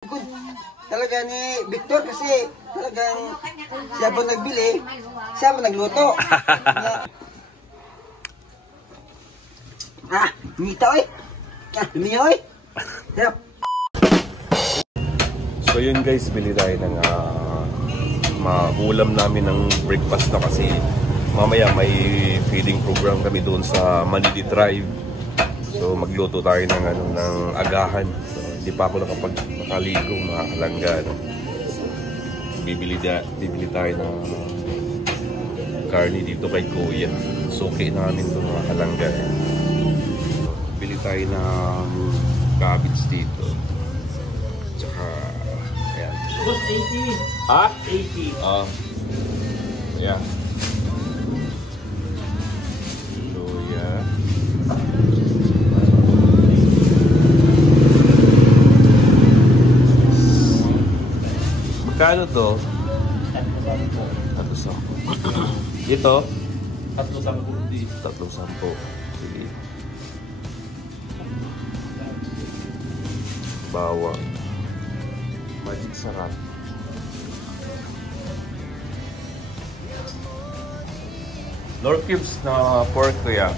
Good talaga ni Victor kasi talagang siya po nagbili, siya po nagluto. Mita oy. Lumiya oy. Sarap. So yun guys, bili tayo ng ulam namin ng breakfast na kasi mamaya may feeding program kami doon sa Manidi Drive. So magluto tayo ng ng agahan. So hindi pa ako nakapagpakaligo mga kalangga. Bibili tayo ng karne dito kay Kuya. Suki namin ito mga kalangga. Bili tayo ng cabbage dito. Tsaka ayan. 80. Ha? 80. Yeah. Luya. Magkano to? 310. Ito? 310. 310. Sige. Bawang. Magic sarap. Lord cubes na pork ko yan.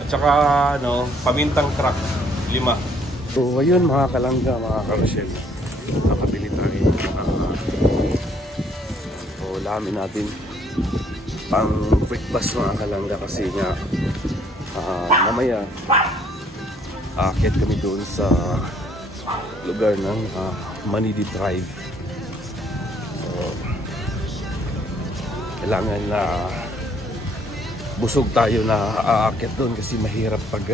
At saka pamintang crack 5. So ayun mga kalangga, mga karosyel, nakabili tayo ulamin natin pang breakfast mga kalangga kasi nga mamaya aakyat kami doon sa lugar ng Manidi Drive. So kailangan na busog tayo na aakyat doon kasi mahirap pag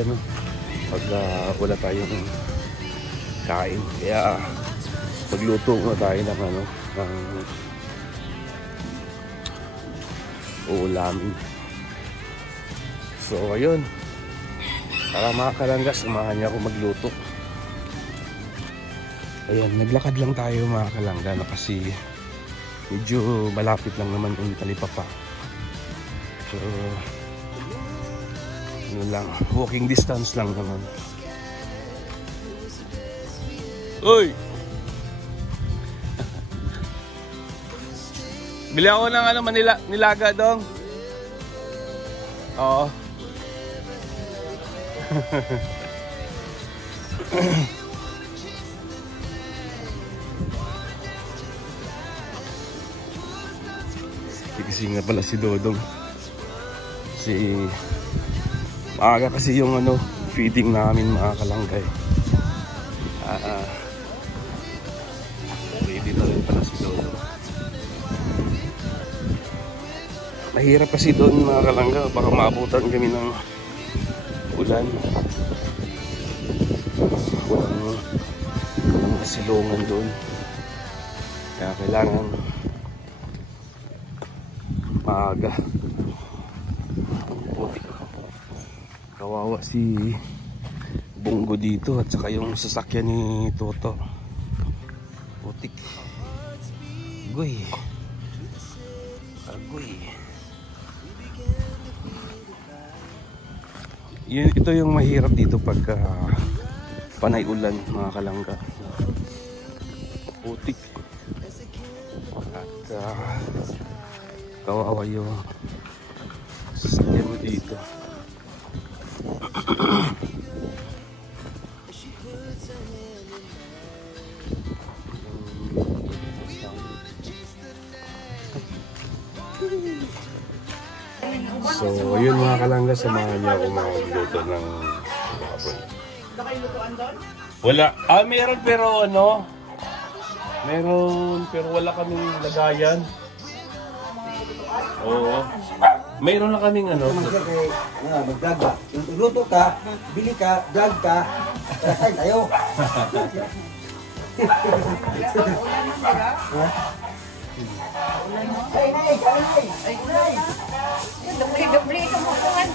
wala tayong kain. Kaya magluto muna tayo ng uulamin. So ayun, para mga kalangga, samahan niya ako magluto. Ayan, naglakad lang tayo mga kalangga na kasi medyo malapit lang naman yung Talipapa. So lang, walking distance lang naman. Uy! Bili ako ng nilaga dong. Oo. Kasi nga pala si Dodong. Maaga kasi yung feeding namin mga kalanggay. Ready na rin pala si Dodong. Mahirap kasi doon mga kalangga, baka maabutan kami ng ulan. Walang silungan doon. Kaya kailangan maaga. Kawawa si Bongo dito at saka yung sasakyan ni Toto. Putik. Agoy. Ito yung mahirap dito pagka panay ulan mga kalangga. Putik. At kawawa yung sasakyan mo dito. So yun mga kalangga, samahan niyo ako magluto ng baboy. Wala. Meron pero meron pero wala kaming lagayan. Oo. Mayroon na kaming Mag-vlog ka. Luto ka, bili ka, vlog ka. Kaya tayo. Dubli ka mo kuhan.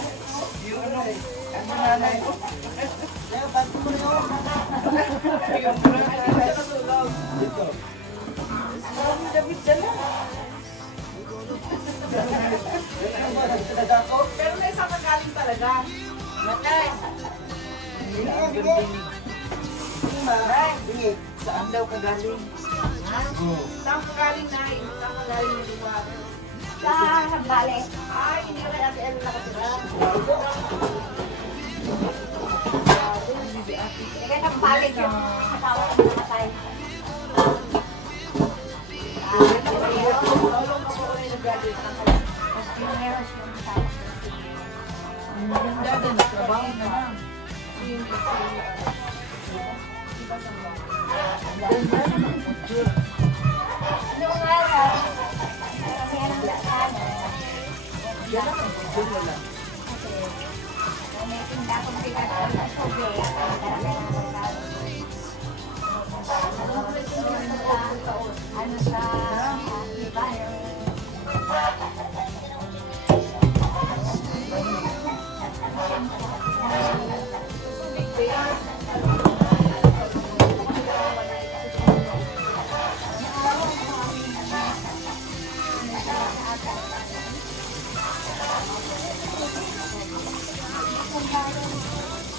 Pero may isang magaling talaga. Sige. Saan daw ka galing? Saan ka galing na? Saan ka galing ng lugar? Sa bale. Ay, hindi ka dati ano nakatira. Kaya nang balik yung asawa ko nakatay. Dati nagtrabaho na lang. Noong araw, kasi anong daan. Yan ang pagbudyol na lang. May tinda akong bigat sa sobe. Ano sa iba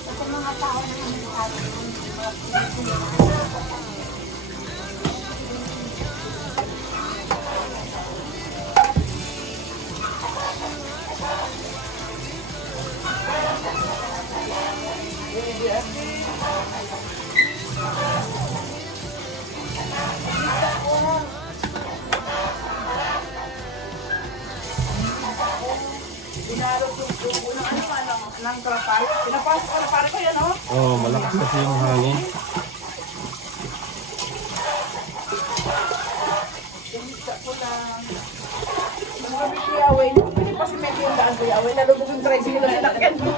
kasi mga tao na Pinalot yung unang ano pa ng trapal. Pinapasok ka na para kayo, no? Oh, malakas kasi yung hangin. Pinita ko lang. Nung kami si Yahweh, hindi pa si Meti yung daan ko Yahweh. Nalubog yung tricycle na sinakyan mo.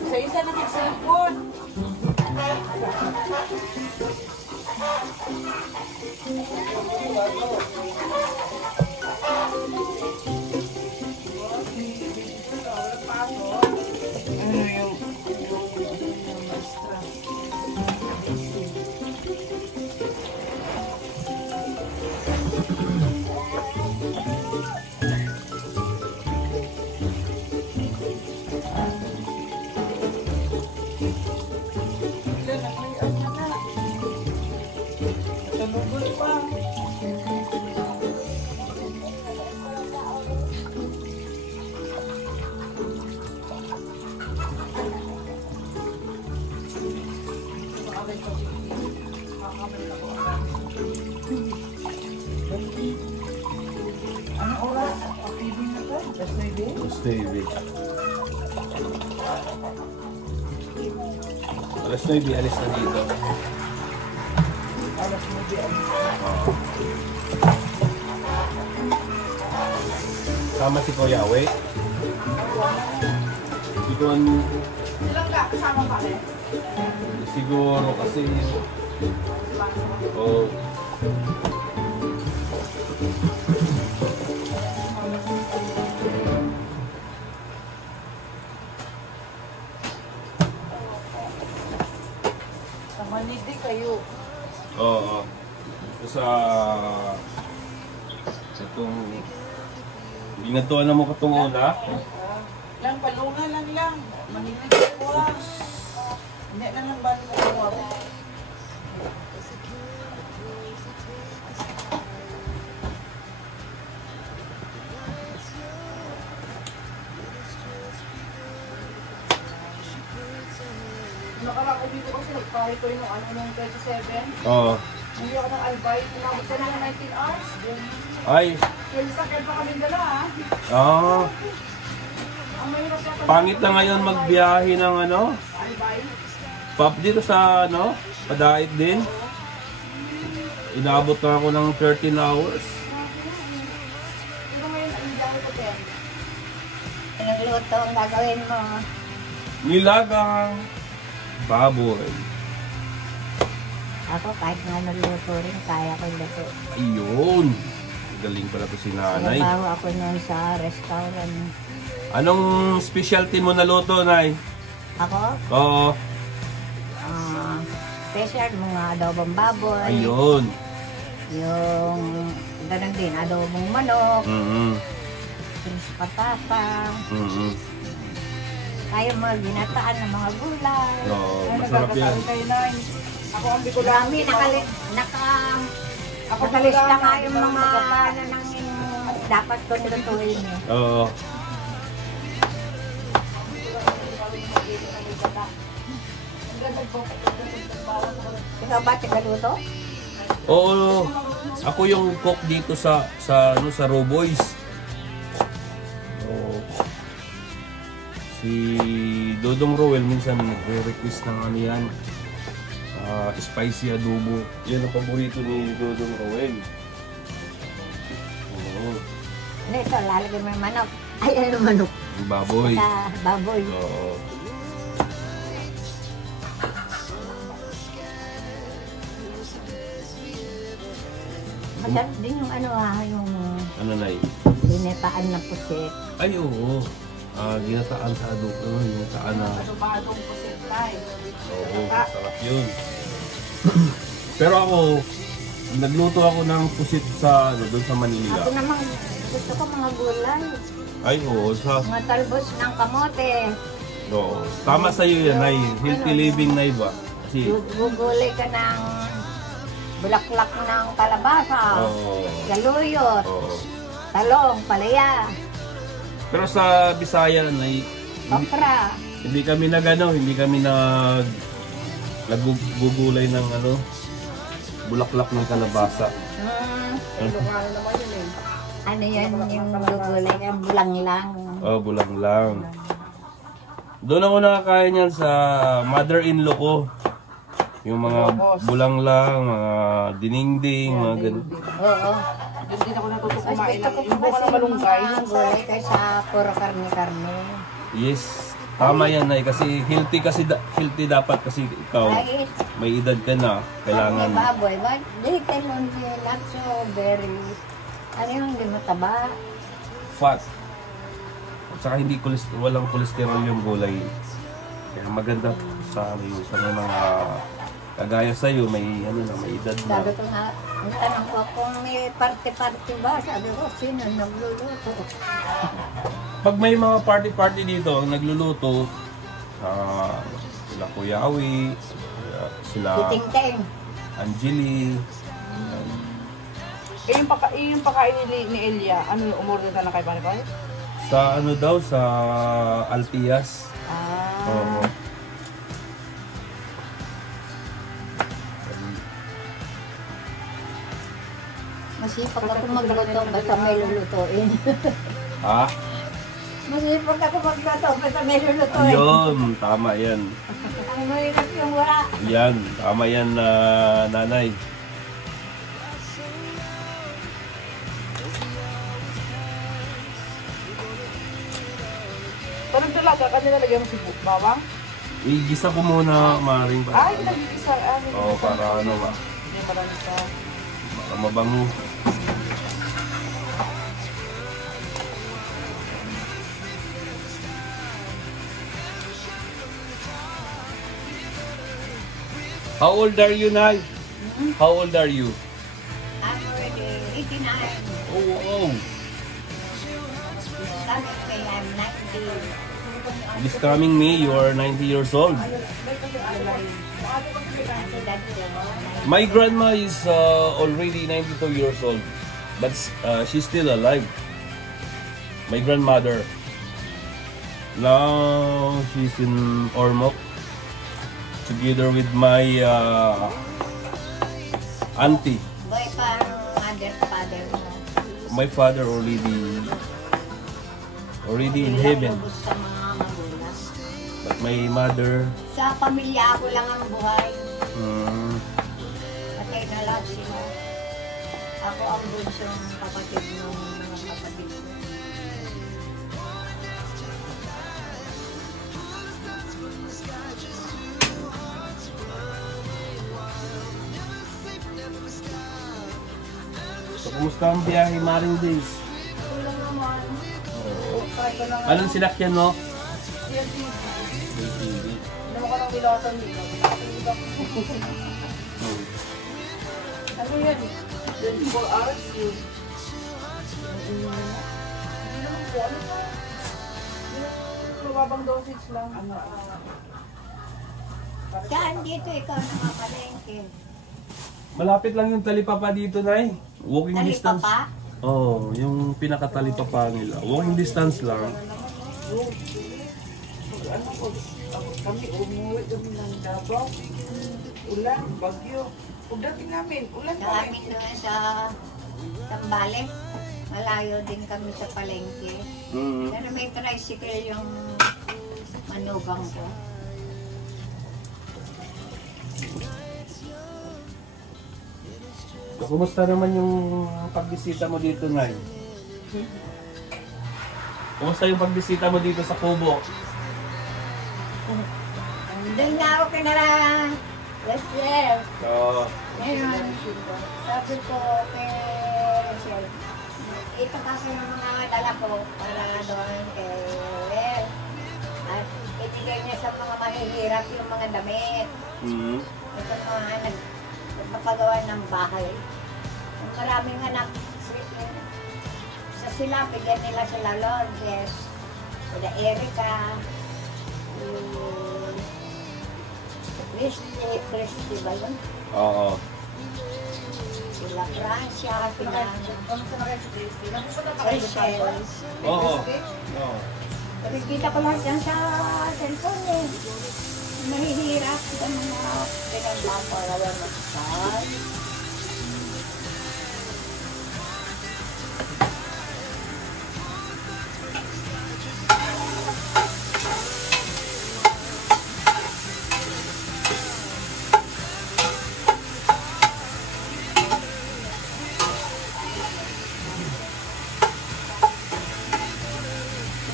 Sa isa na nagsilipon. Anong oras? Pag-ibig na to? Just maybe? Stevie. Alas 9, alis na dito. Alas mo di ano? Sama si Kuya Awe. Siguro, Silang ka? Kasama pa rin? siguro kasi... Oh, Sa Manidi kayo. oo. Sa... Itong... Ginatuan na mo katong una. Lang, palunga lang. Manidi ko ah. Hindi na lang ba nila ko ah. Nakarako dito kasi nagpahay ko yung ano nung 27. Oo. Hindi ako ng albay. Tinabot ka na ng 19 hours. Ay, Kaya sakit pa kami dala ah. Ang mahirap na pangit na ngayon magbiyahe ng ano, albay. pop dito sa ano, padait din. Inabot na ako ng 13 hours. Pero ngayon, ang dami ko din. Pinagluto ang gagawin mo. Nilagang baboy. Ako kahit nga nagluto rin, kaya ko luto. Ayun. Galing pala to si nanay. Trabaho ako noon sa restaurant. Anong specialty mo na luto, Nay? Ako, Oo. special mga adobong baboy. Ayun. Yung ganun din, adobong manok. Pins patata. Mm-hmm. Kaya mga ginataan ng mga gulay. Oo, Ay, masarap yan. nagkakasabi kayo, Nay. Ako ang Bicolano. Marami Ako nakalista Bicolano, nga yung Bicolano, mga Bicolano. ano nang dapat kong lutuin eh. Oo. Ikaw ba tagaluto? Oo. Ako yung cook dito sa Raw Boys. Oo. Si Dodong Roel minsan nagre-request ng ano yan. Spicy adobo. Yan ang paborito ni Dodong Roel. Oo. Ano ito, lalagyan mo yung manok. Ay, ano manok? Yung baboy. Sa baboy. Oo. Masarap din yung ano yung Ano na yun? binataan na pusit. Ay, oo. Ginataan sa adobo. Ginataan na. Adobadong pusit, Nay. Oo, sarap yun. Pero ako, nagluto ako ng pusit sa, doon sa Manila. Ako naman gusto ko mga gulay. Ay, oo. Mga talbos ng kamote. Oo. Tama sa'yo yan, Nay. Healthy living, Nay ba? Kasi, Gugulay ka ng bulaklak ng kalabasa. oo. Galuyot. Oo. Talong, palaya. Pero sa Bisaya, Nay, Okra. hindi kami hindi kami nagugulay ng bulaklak ng kalabasa. Ilocano naman yun eh. Ano yan yung gugulay ng bulang lang. Oh, bulang lang. Doon ako nakakain yan sa mother-in-law ko. Yung mga bulang lang, mga dinengding, mga ganun. Oo. Doon din ako natuto Mas kumain gusto ko ng yung bunga kasi ng malunggay. mga gulay kaysa puro karne-karne. Yes. Tama yan, Nay. Kasi healthy dapat kasi ikaw, Kahit may edad ka na, kailangan. may baboy, but little only, not so very, ano yung hindi mataba. Fat. At saka walang kolesterol yung gulay. Kaya maganda sa may mga kagaya sa'yo, may edad na. Sabi ko nga, ang tanong ko kung may party-party ba, sabi ko, sino nagluluto? Pag may mga party-party dito, ang nagluluto, sila Kuya Awi, sila Titing-ting. Angeli, Yung pakain ni Elia, ano yung umorder na lang kay Panipay? sa sa Altias. Oo. Masipag ako magluto, basta may lulutuin. Ha? Masipag ako magluto, basta may lulutuin. Ayun, tama yan. Ang mahirap yung wala. Yan, tama yan, nanay. Parang dalaga ka nilalagyan mo si bawang? Igisa ko muna, maring Ay, nag-iisa. Oo, para ba? Hindi marami ka. Para mabango. How old are you, Nay? How old are you? I'm already 89. Oh, wow. I'm 90. This coming May, you are 90 years old. My grandma is already 92 years old, but she's still alive. My grandmother. Now she's in Ormoc, together with my auntie. Boy, parang mother, father mo. My father already in heaven, Lubos sa mga magulang. but my mother, Sa pamilya ako lang ang buhay. mm, Patay na lahat sila. Ako ang bunsong kapatid ng mga kapatid ko. so kumusta ang biyahe, Maring Days? Kulang naman. Kahit ko lang Anong sinakyan mo? Ano ka nang nilatan dito? Ano yan? 24 hours yun. po, ano pa? Yung mababang dosage lang. Saan dito ikaw nakakalengke? Malapit lang yung talipapa dito, Nay. Walking Tali pa distance. pa? Oo, yung pinakatalipapa nila. Walking distance lang. Kami umuwi kami ng Davao. Ulan, bagyo. Pagdating namin, ulan Sa pa rin. amin doon sa Tambales, malayo din kami sa palengke. Pero may tricycle yung manugang ko. So, kumusta naman yung pagbisita mo dito, Nay? Kumusta yung pagbisita mo dito sa Kubo? Doon nga ako kinara last year. Oo. Ngayon, sabi ko kay Rachel, ito kasi yung mga dala ko para doon kay Well. At ibigay niya sa mga mahihirap yung mga damit. Ito mga nagpapagawa ng bahay. Yung maraming anak, sa sila, bigyan nila sila Lourdes, sila Erica, Christy ba yun? Oo. Sila Francia, sila Rachel. Oo. Nakikita ko lahat yan sa cellphone eh. Mahihirap sa mga pinagpaparawan ng sal.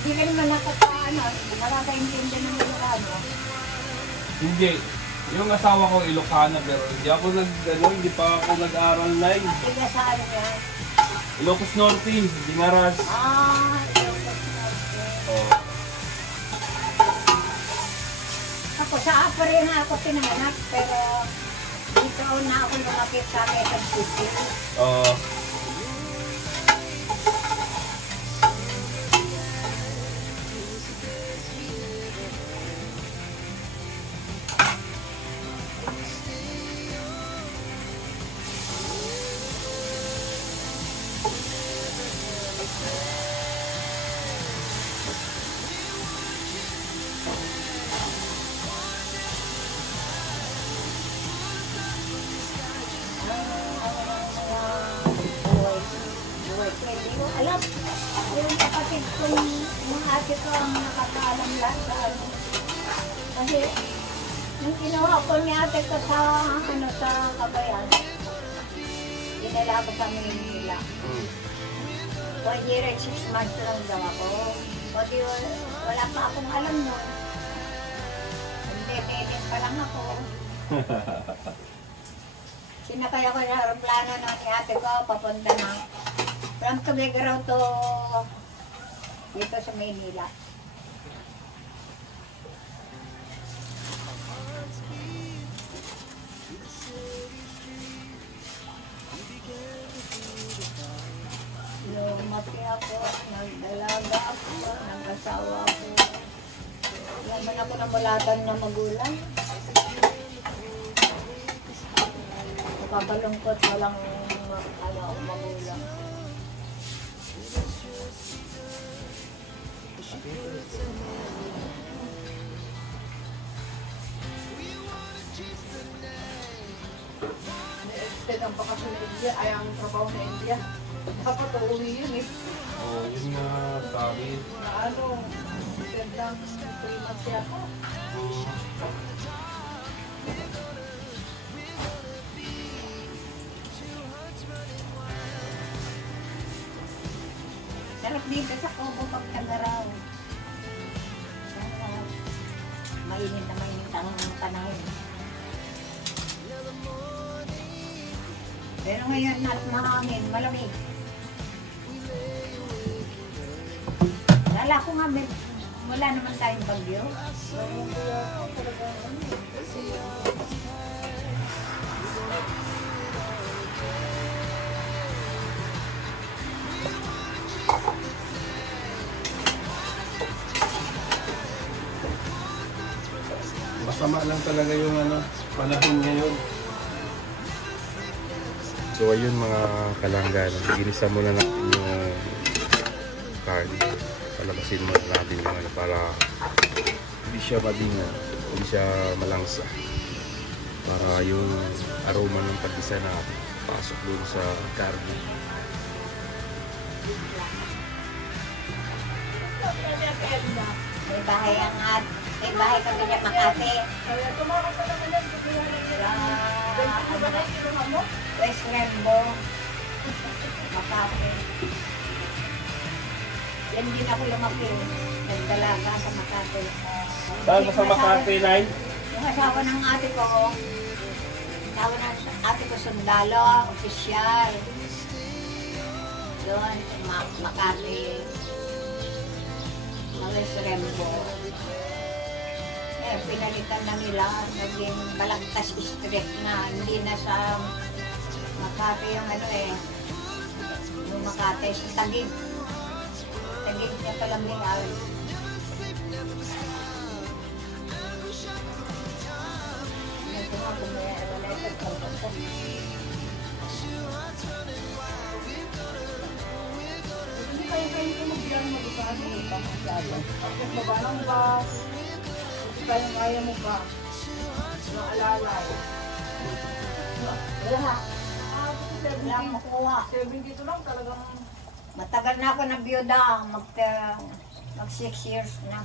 Hindi ka naman nakakaintindi ng Ilocano. Hindi. Yung asawa ko Ilocana pero hindi pa ako nag-aral na yun. Tiga saan niya? Ilocos Norte, Dinaras. Ilocos Norte. Oo. Ako sa Apare na ako pinanganak, pero dito na ako lumapit sa Quezon City. Oo. Hindi ko alam. Yung kapatid ko, yung ate ko ang nakakaalam lahat sa ano. Kasi, nung kinuha ko ni ate ko sa, sa Kabayan, dinala ko sa Manila. 1 year and 6 months lang daw ako. O di, wala pa akong alam nun. Hindi, pa lang ako. Sinakay ako sa aeroplano ni ate ko, papunta na. From Tuguegarao to dito sa Maynila. Lumaki ako, nagdalaga ako, nag-asawa ako. Laman ako ng mulatan na magulang. Nakakalungkot, walang magulang. Na-extend ang bakasyon na India, ay ang trabaho na India. Dapat uuwi yun eh. Oo, yun nga sabi. Na ano, gandang 3 months yata. Sarap dito sa Kubo pag tagaraw. Mainit na mainit ang panahon. Pero ngayon at mahangin, malamig. Lala ko nga, wala naman tayong bagyo. masama lang talaga yung panahon ngayon. So ayun mga kalanggan, ginisa muna natin yung carne. Palabasin muna natin yung para hindi siya madinga, hindi siya malangsa. Para yung aroma ng pag-isa na pasok doon sa carne. May bahay kami niya Makati. West Rembo, Makati. Yan din ako lumaki. Nagdalaga sa Makati. Saan mo sa Makati, Nay? Yung asawa ng ate ko, sundalo, opisyal. Doon, Makati. West Rembo. Eh, pinalitan na nila, naging Balagtas Street na, hindi na sa Makati yung yung Makati, sa Taguig. Taguig niya palang niya. Hindi kayo magbilang mag-usahan mo ito masyado. Bakit mo ba ng bus? Hindi kayo kaya mo ba? Maalalay. Wala. Wala makuha. 7 dito lang talagang Matagal na ako na biyuda, mag 6 years na.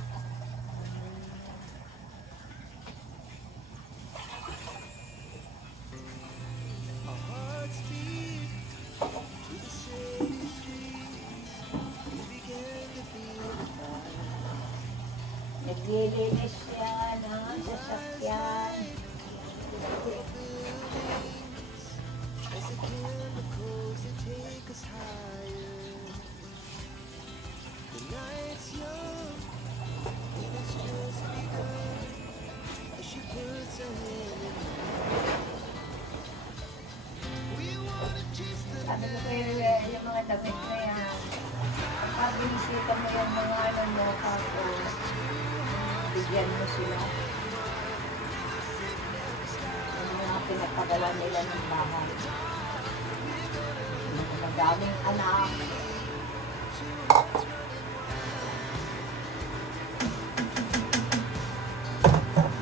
Naglilinis siya ng sasakyan. Sabi ko kayo, yung mga damit na yan, pag binisita mo yung mga mo, tapos bigyan mo sila. Yung mga pinagpagala nila ng bahay. Madaming anak.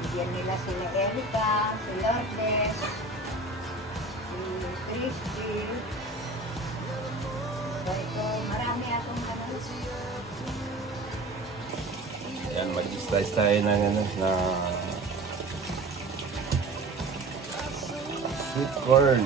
Bigyan nila sila Erika, si Lourdes, si Christy. So ito, marami akong Ayan, mag-slice tayo ng na sweet corn.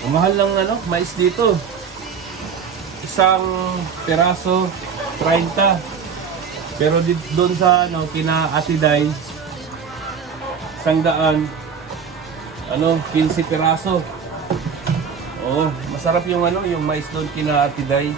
Ang mahal ng mais dito. Isang peraso, 30. Pero doon sa kina Ate Day, 100, 15 peraso. Oo, masarap yung yung mais doon kina Ate Day.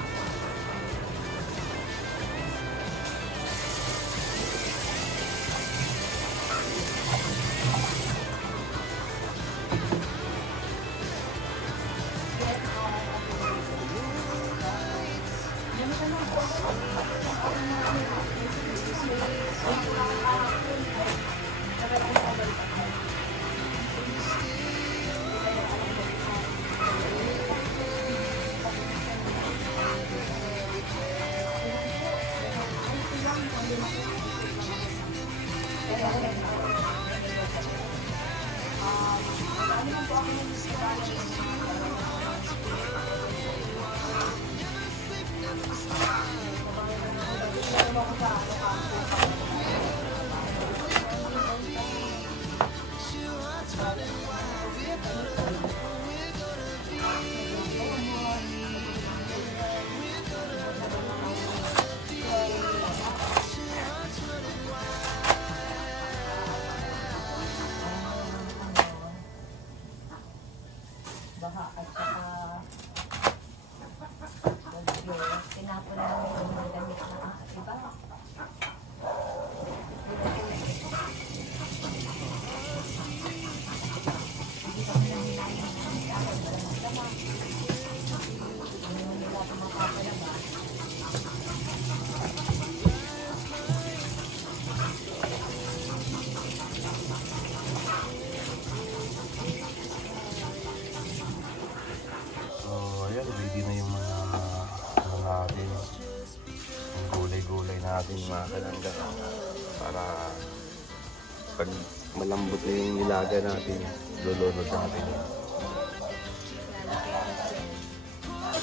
baha at saka natin mga kalangga. Para pag malambot na yung nilaga natin, lulunod natin.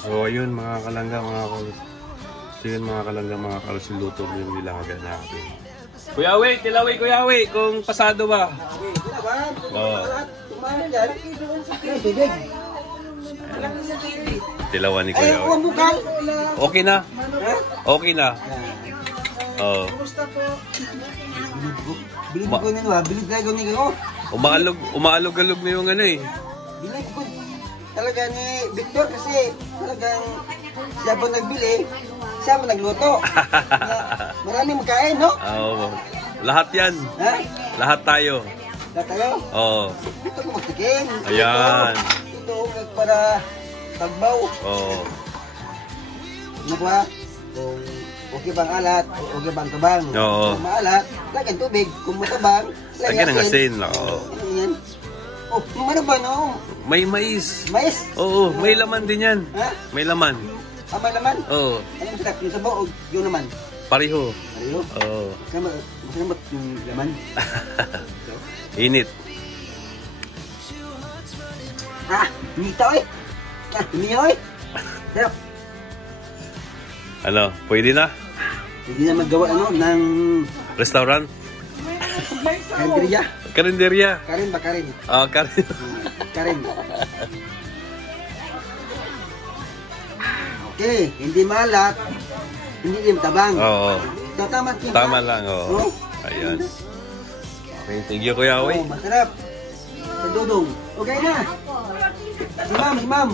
So ayun mga kalangga, mga kalos, luto yung nilaga natin. Kuya Awi, tilaway Kuya Awi, kung pasado ba? Oo. Tilawan ni Kuya Awi. Okay na? Okay na. Oo. Bilib ko nino ha, bilib ko nino. Umaalog-alog na yung ano eh. Bilib ko talaga ni Victor kasi talagang siya po nagbili, siya po nagluto. Marami magkain, no? Oo. Lahat yan. Ha? Lahat tayo. Lahat tayo? Oo. Ito ko magtikin. Ayan. Ito para tagbaw. Oo. Ano ba? Kung okay bang alat, okay bang tabang. Oo. Kung maalat, lagyan tubig. Kung matabang, Lagyan ng asin. Oo. Ayan. Oh, yung ano ba, no? May mais. Mais? Oo, may laman din yan. Ha? May laman. May laman? Oo. Anong masarap? Yung sabaw o yung naman? Pareho. Pareho? Oo. Masarap yung laman? Init. Hinita oy! Hiniya oy! Sarap! Ano, pwede na? Hindi na magawa ng Restaurant? karinderya. Karinderya? Karin ba? Karin? Karin. Karin. Okay, hindi maalat, hindi din tabang. Oo. Tama, Tama lang, oo. Ayan. Okay, thank you Kuya Awi. Masarap. Sa dudong. Okay na. Si ma'am.